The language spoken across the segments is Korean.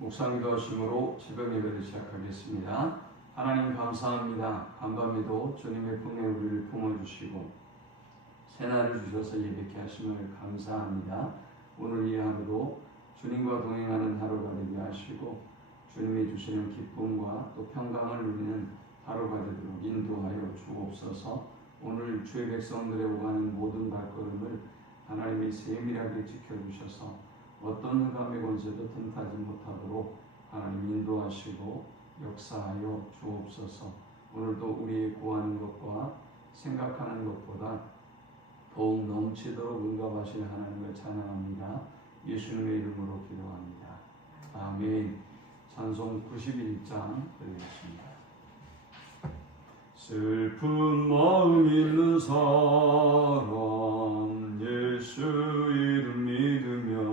묵상기도 하심으로 새벽 예배를 시작하겠습니다. 하나님 감사합니다. 간밤에도 주님의 품에 우리를 품어주시고 새날을 주셔서 예배케 하심을 감사합니다. 오늘 이 하루도 주님과 동행하는 하루가 되게 하시고 주님이 주시는 기쁨과 또 평강을 누리는 하루가 되도록 인도하여 주옵소서 오늘 주의 백성들의 오가는 모든 발걸음을 하나님이 세밀하게 지켜주셔서 어떤 흑암의 권세도 틈타지 못하도록 하나님 인도하시고 역사하여 주옵소서 오늘도 우리의 구하는 것과 생각하는 것보다 더욱 넘치도록 응답하실 하나님을 찬양합니다. 예수님의 이름으로 기도합니다. 아멘. 찬송 91장 드리겠습니다. 슬픈 마음 있는 사람 예수 이름 믿으면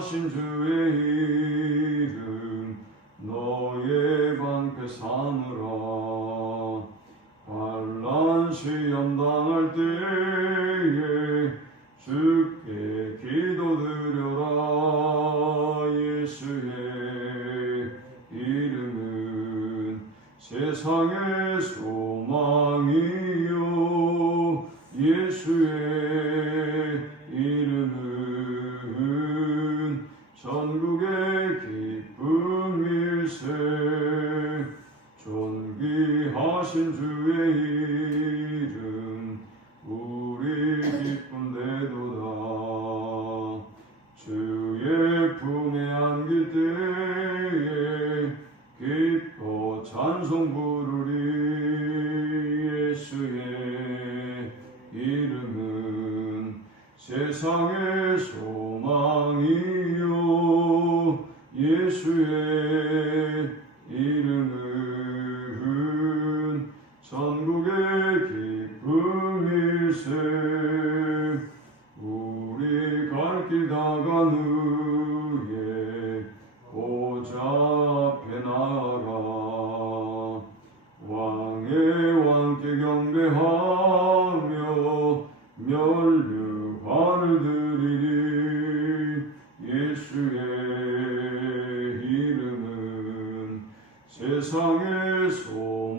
거 전국의 예수의 세상의 소망이요.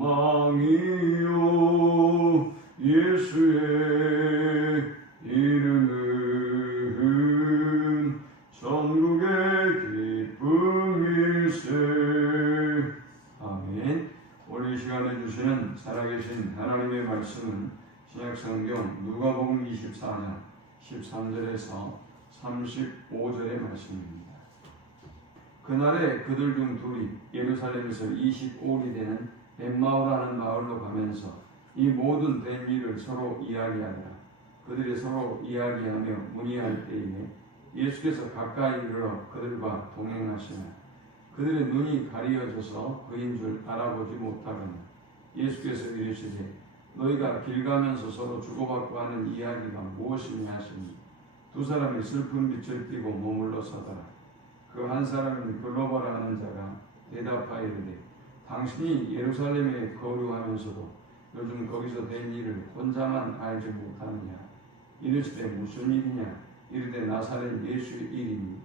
예수의 이름은 전국의 기쁨일세. 아멘. 오늘 이 시간에 주시는 살아계신 하나님의 말씀은 신약성경 누가복음 24장 13절에서 35절의 말씀입니다 그날에 그들 중 둘이 예루살렘에서 25일이 되는 벳마오라는 마을로 가면서 이 모든 된 일을 서로 이야기하니라. 그들이 서로 이야기하며 문의할 때에 예수께서 가까이 이르러 그들과 동행하시나 그들의 눈이 가리어져서 그인 줄 알아보지 못하거나 예수께서 이르시되 너희가 길 가면서 서로 주고받고 하는 이야기가 무엇이냐 하시니 두 사람이 슬픈 빛을 띠고 머물러 서더라 그 한 사람은 글로바라 하는 자가 대답하이르되 당신이 예루살렘에 거류하면서도 요즘 거기서 된 일을 혼자만 알지 못하느냐? 이르시되 무슨 일이냐? 이르되 나사렛 예수의 일이니.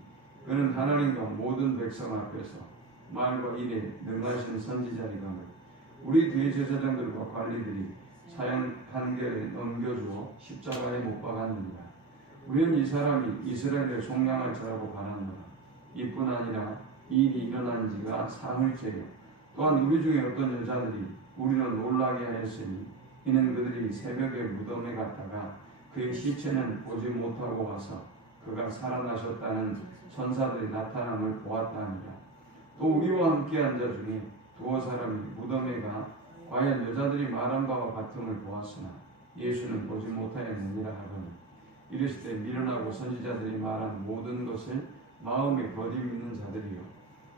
그는 하나님과 모든 백성 앞에서 말과 일에 능하신 선지자리감을 우리 대제사장들과 관리들이 사형 판결에 넘겨주어 십자가에 못 박았느니라. 우리는 이 사람이 이스라엘의 속량할 자라고 바라노라 이뿐 아니라. 이 일이 일어난 지가 사흘째요. 또한 우리 중에 어떤 여자들이 우리를 놀라게 하였으니 이는 그들이 새벽에 무덤에 갔다가 그의 시체는 보지 못하고 와서 그가 살아나셨다는 천사들이 나타남을 보았다니라. 또 우리와 함께한 자 중에 두어 사람이 무덤에 가 과연 여자들이 말한 바와 같음을 보았으나 예수는 보지 못하였느니라 하거늘. 이르시되 미련하고 선지자들이 말한 모든 것을 마음에 거디 믿는 자들이요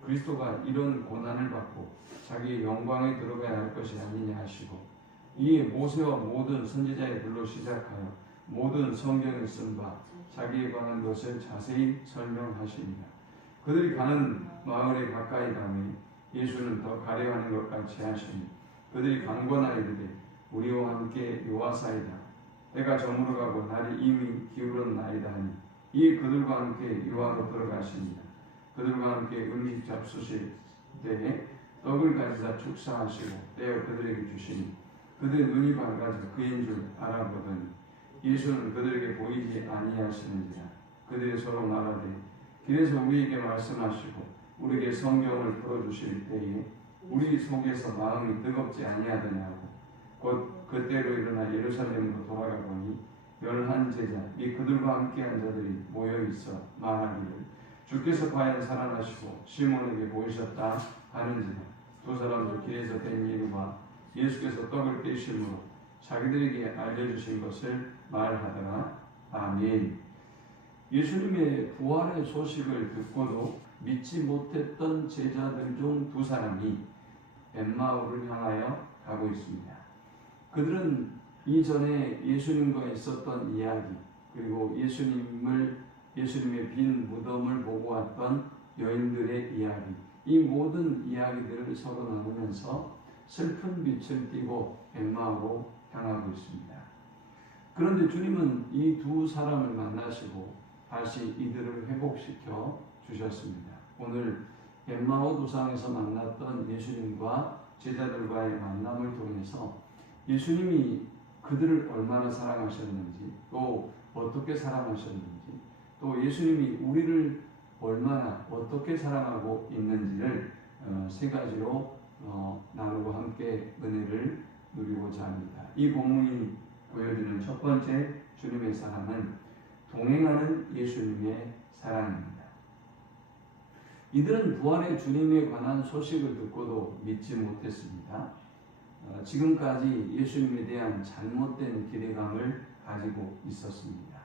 그리스도가 이런 고난을 받고 자기의 영광에 들어가야 할 것이 아니냐 하시고 이에 모세와 모든 선지자의 글로 시작하여 모든 성경에 쓴 바 자기에 관한 것을 자세히 설명하십니다. 그들이 가는 마을에 가까이 가니 예수는 더 가려하는 것 같이 하시니 그들이 강권하이르되 우리와 함께 요하사이다 때가 저물어가고 날이 이미 기울었나이다 하니 이 그들과 함께 요하로 들어가십니다. 그들과 함께 음식 잡수실 때에 떡을 가지사 축사하시고 떼어 그들에게 주시니 그들의 눈이 밝아져 그인 줄 알아보더니 예수는 그들에게 보이지 아니하시는지라 그들이 서로 말하되 길에서 우리에게 말씀하시고 우리에게 성경을 풀어주실 때에 우리 속에서 마음이 뜨겁지 아니하더냐고 곧 그때로 일어나 예루살렘으로 돌아가 보니 열한 제자 및 그들과 함께한 자들이 모여 있어 말하기를 주께서 과연 살아나시고 시몬에게 보이셨다 하는지라 두 사람도 길에서 된 일과 예수께서 떡을 떼심으로 자기들에게 알려주신 것을 말하더라 아멘 예수님의 부활의 소식을 듣고도 믿지 못했던 제자들 중 두 사람이 엠마오를 향하여 가고 있습니다. 그들은 이전에 예수님과 있었던 이야기 그리고 예수님을 예수님의 빈 무덤을 보고 왔던 여인들의 이야기 이 모든 이야기들을 서로 나누면서 슬픈 빛을 띠고 엠마오로 향하고 있습니다. 그런데 주님은 이 두 사람을 만나시고 다시 이들을 회복시켜 주셨습니다. 오늘 엠마오 도상에서 만났던 예수님과 제자들과의 만남을 통해서 예수님이 그들을 얼마나 사랑하셨는지 또 어떻게 사랑하셨는지 또 예수님이 우리를 얼마나 어떻게 사랑하고 있는지를 어, 세 가지로 어, 나누고 함께 은혜를 누리고자 합니다. 이 본문이 보여주는 첫 번째 주님의 사랑은 동행하는 예수님의 사랑입니다. 이들은 부활의 주님에 관한 소식을 듣고도 믿지 못했습니다. 어, 지금까지 예수님에 대한 잘못된 기대감을 가지고 있었습니다.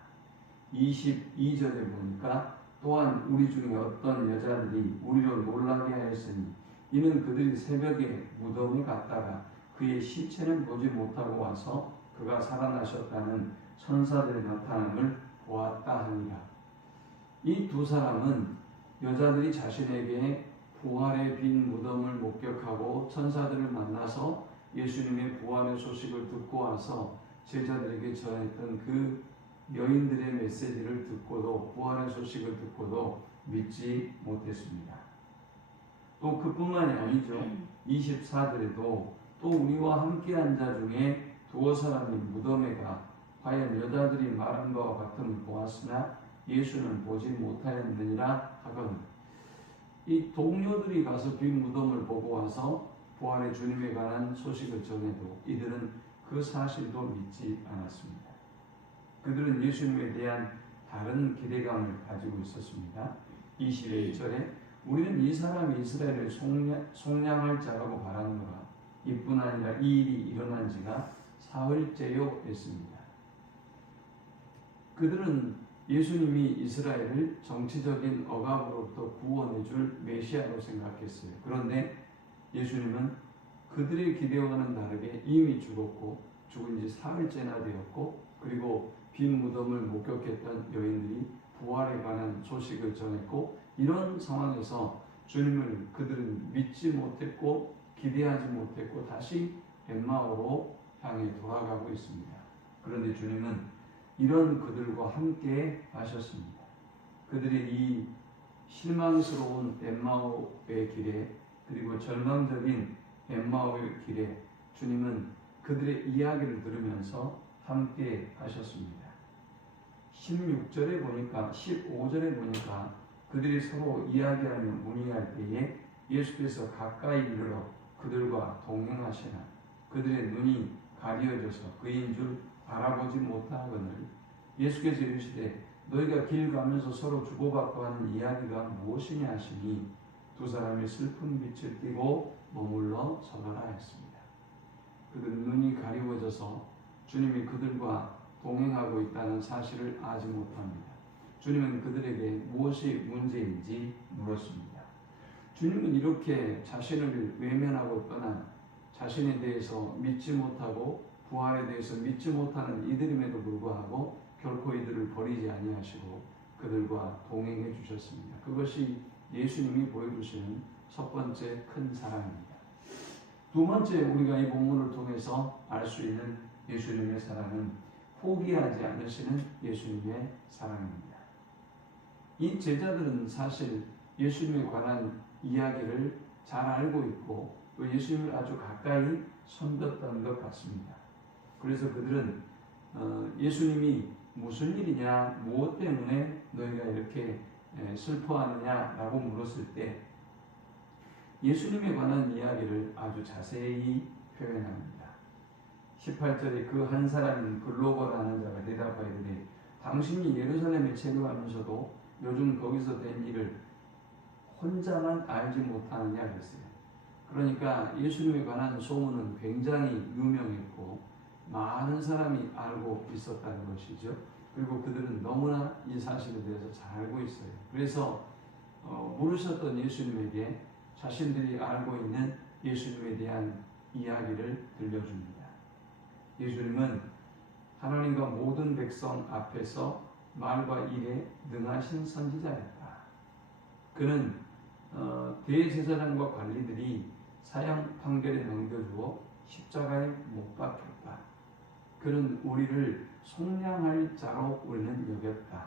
22절에 보니까 또한 우리 중에 어떤 여자들이 우리를 놀라게 하였으니 이는 그들이 새벽에 무덤에 갔다가 그의 시체는 보지 못하고 와서 그가 살아나셨다는 천사들의 나타남을 보았다 하니라. 이 두 사람은 여자들이 자신에게 부활의 빈 무덤을 목격하고 천사들을 만나서 예수님의 부활의 소식을 듣고 와서 제자들에게 전했던 그 여인들의 메시지를 듣고도 부활의 소식을 듣고도 믿지 못했습니다. 또 그뿐만이 아니죠. 24절에도 또 우리와 함께한 자 중에 두어 사람이 무덤에 가 과연 여자들이 말한 것과 같음을 보았으나 예수는 보지 못하였느니라 하거늘 이 동료들이 가서 빈 무덤을 보고 와서 부활의 주님에 관한 소식을 전해도 이들은 그 사실도 믿지 않았습니다. 그들은 예수님에 대한 다른 기대감을 가지고 있었습니다. 21절에 우리는 이 사람이 이스라엘을 속량, 속량할 자라고 바라노라. 이뿐 아니라 이 일이 일어난 지가 사흘째요 했습니다. 그들은 예수님이 이스라엘을 정치적인 억압으로부터 구원해 줄 메시아로 생각했어요. 그런데 예수님은 그들의 기대와는 다르게 이미 죽었고 죽은 지 사흘째나 되었고 그리고 빈 무덤을 목격했던 여인들이 부활에 관한 소식을 전했고 이런 상황에서 주님을 그들은 믿지 못했고 기대하지 못했고 다시 엠마오로 향해 돌아가고 있습니다. 그런데 주님은 이런 그들과 함께 하셨습니다. 그들의 이 실망스러운 엠마오의 길에 그리고 절망적인 엠마오의 길에 주님은 그들의 이야기를 들으면서 함께 하셨습니다. 16절에 보니까 15절에 보니까 그들이 서로 이야기하며 문의할 때에 예수께서 가까이 이르러 그들과 동행하시나 그들의 눈이 가려져서 그인 줄 알아보지 못하거늘 예수께서 이르시되 너희가 길 가면서 서로 주고받고 하는 이야기가 무엇이냐 하시니 두 사람이 슬픈 빛을 띠고 머물러 서거라 했습니다. 그들은 눈이 가리워져서 주님이 그들과 동행하고 있다는 사실을 알지 못합니다. 주님은 그들에게 무엇이 문제인지 물었습니다. 주님은 이렇게 자신을 외면하고 떠난 자신에 대해서 믿지 못하고 부활에 대해서 믿지 못하는 이들임에도 불구하고 결코 이들을 버리지 아니하시고 그들과 동행해 주셨습니다. 그것이 예수님이 보여주시는 첫 번째 큰 사랑입니다. 두 번째 우리가 이 본문을 통해서 알 수 있는 예수님의 사랑은 포기하지 않으시는 예수님의 사랑입니다. 이 제자들은 사실 예수님에 관한 이야기를 잘 알고 있고 또 예수님을 아주 가까이 섬겼던 것 같습니다. 그래서 그들은 어, 예수님이 무슨 일이냐, 무엇 때문에 너희가 이렇게 에, 슬퍼하느냐라고 물었을 때 예수님에 관한 이야기를 아주 자세히 표현합니다. 18절에 그 한 사람인 글로벌하는 자가 대답하기를 당신이 예루살렘에 체류하면서도 요즘 거기서 된 일을 혼자만 알지 못하느냐 그랬어요. 그러니까 예수님에 관한 소문은 굉장히 유명했고 많은 사람이 알고 있었다는 것이죠. 그리고 그들은 너무나 이 사실에 대해서 잘 알고 있어요. 그래서 어, 물으셨던 예수님에게 자신들이 알고 있는 예수님에 대한 이야기를 들려줍니다. 예수님은 하나님과 모든 백성 앞에서 말과 일에 능하신 선지자였다. 그는 어, 대제사장과 관리들이 사형 판결에 넘겨주어 십자가에 못 박혔다. 그는 우리를 속량할 자로 우리는 여겼다.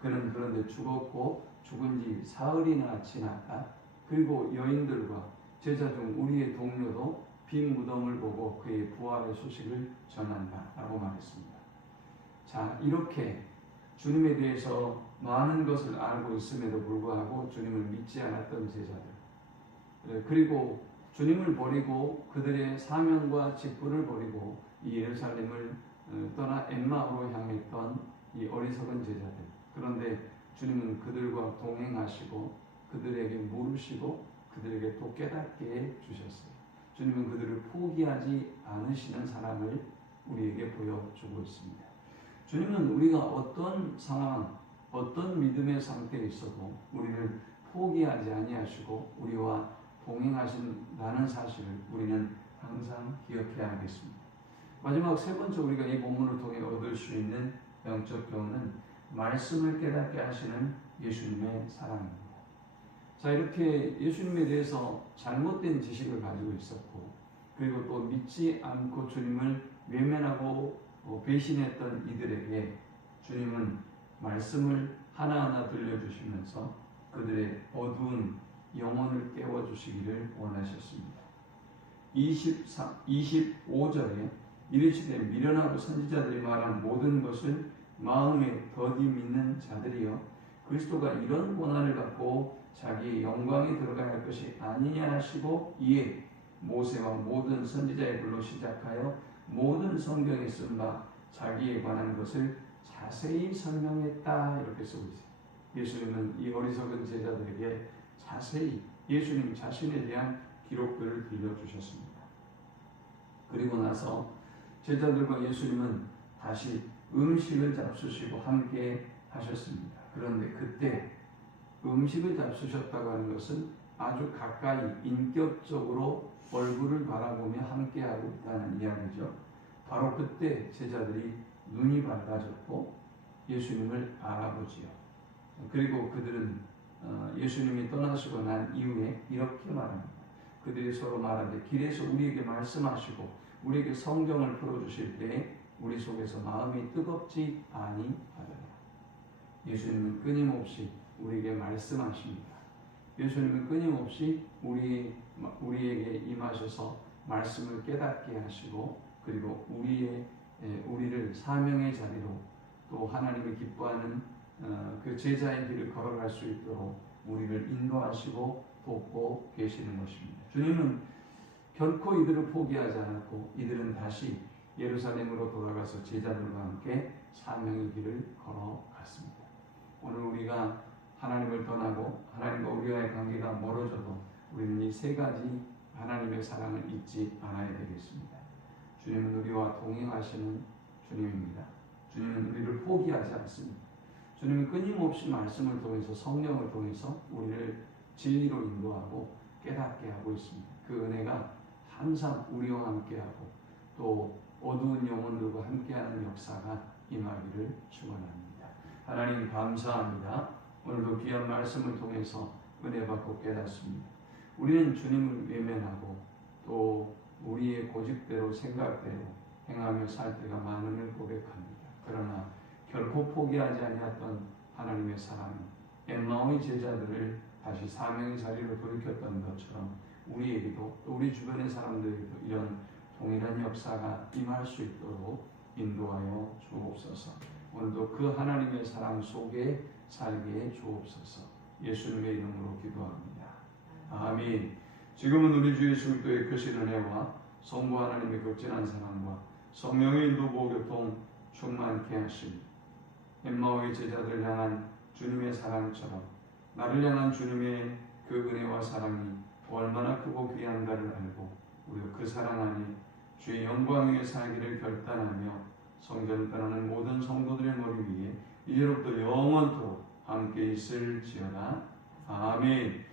그는 그런데 죽었고 죽은 지 사흘이나 지났다. 그리고 여인들과 제자 중 우리의 동료도 빈 무덤을 보고 그의 부활의 소식을 전한다 라고 말했습니다. 자, 이렇게 주님에 대해서 많은 것을 알고 있음에도 불구하고 주님을 믿지 않았던 제자들. 네, 그리고 주님을 버리고 그들의 사명과 직분을 버리고 이 예루살렘을 어, 떠나 엠마오로 향했던 이 어리석은 제자들. 그런데 주님은 그들과 동행하시고 그들에게 물으시고 그들에게 또 깨닫게 해 주셨어요. 주님은 그들을 포기하지 않으시는 사랑을 우리에게 보여주고 있습니다. 주님은 우리가 어떤 상황, 어떤 믿음의 상태에 있어도 우리를 포기하지 아니하시고 우리와 동행하신다는 사실을 우리는 항상 기억해야 하겠습니다. 마지막 세 번째 우리가 이 본문을 통해 얻을 수 있는 영적 교훈은 말씀을 깨닫게 하시는 예수님의 사랑입니다. 자 이렇게 예수님에 대해서 잘못된 지식을 가지고 있었고 그리고 또 믿지 않고 주님을 외면하고 어, 배신했던 이들에게 주님은 말씀을 하나하나 들려주시면서 그들의 어두운 영혼을 깨워주시기를 원하셨습니다. 23, 25절에 이르시되 미련하고 선지자들이 말한 모든 것을 마음에 더디 믿는 자들이여 그리스도가 이런 고난을 받고 자기의 영광에 들어가야 할 것이 아니냐 하시고 이에 모세와 모든 선지자의 글로 시작하여 모든 성경에 쓴 바 자기에 관한 것을 자세히 설명했다 이렇게 쓰고 있어요. 예수님은 이 어리석은 제자들에게 자세히 예수님 자신에 대한 기록들을 들려주셨습니다. 그리고 나서 제자들과 예수님은 다시 음식을 잡수시고 함께 하셨습니다. 그런데 그때 음식을 잡수셨다고 하는 것은 아주 가까이 인격적으로 얼굴을 바라보며 함께하고 있다는 이야기죠. 바로 그때 제자들이 눈이 밝아졌고 예수님을 알아보지요. 그리고 그들은 어, 예수님이 떠나시고 난 이후에 이렇게 말합니다. 그들이 서로 말하되 길에서 우리에게 말씀하시고 우리에게 성경을 풀어주실 때 우리 속에서 마음이 뜨겁지 아니하더라. 예수님은 끊임없이 우리에게 말씀하십니다. 예수님은 끊임없이 우리, 우리에게 임하셔서 말씀을 깨닫게 하시고 그리고 우리의 우리를 사명의 자리로 또 하나님을 기뻐하는 어, 그 제자의 길을 걸어갈 수 있도록 우리를 인도하시고 돕고 계시는 것입니다. 주님은 결코 이들을 포기하지 않았고 이들은 다시 예루살렘으로 돌아가서 제자들과 함께 사명의 길을 걸어갔습니다. 오늘 우리가 하나님을 떠나고 하나님과 우리와의 관계가 멀어져도 우리는 이 세 가지 하나님의 사랑을 잊지 않아야 되겠습니다. 주님은 우리와 동행하시는 주님입니다. 주님은 우리를 포기하지 않습니다. 주님은 끊임없이 말씀을 통해서 성령을 통해서 우리를 진리로 인도하고 깨닫게 하고 있습니다. 그 은혜가 항상 우리와 함께하고 또 어두운 영혼들과 함께하는 역사가 임하기를 축원합니다. 하나님 감사합니다. 오늘도 귀한 말씀을 통해서 은혜 받고 깨닫습니다. 우리는 주님을 외면하고 또 우리의 고집대로 생각대로 행하며 살 때가 많음을 고백합니다. 그러나 결코 포기하지 아니했던 하나님의 사랑은 엠마오의 제자들을 다시 사명의 자리로 돌이켰던 것처럼 우리에게도 또 우리 주변의 사람들에게도 이런 동일한 역사가 임할 수 있도록 인도하여 주옵소서. 오늘도 그 하나님의 사랑 속에 살게 해 주옵소서. 예수님의 이름으로 기도합니다. 아멘. 지금은 우리 주 예수 그리스도의 크신 은혜와 성부 하나님의 극진한 사랑과 성령의 인도 보교통 충만케 하심. 엠마오의 제자들을 향한 주님의 사랑처럼 나를 향한 주님의 그 은혜와 사랑이 얼마나 크고 귀한가를 알고 우리 그 사랑 안에 주의 영광 위에 살기를 결단하며 성전 떠나는 모든 성도들의 머리 위에 이제로부터 영원토록 함께 있을지어다. 아멘.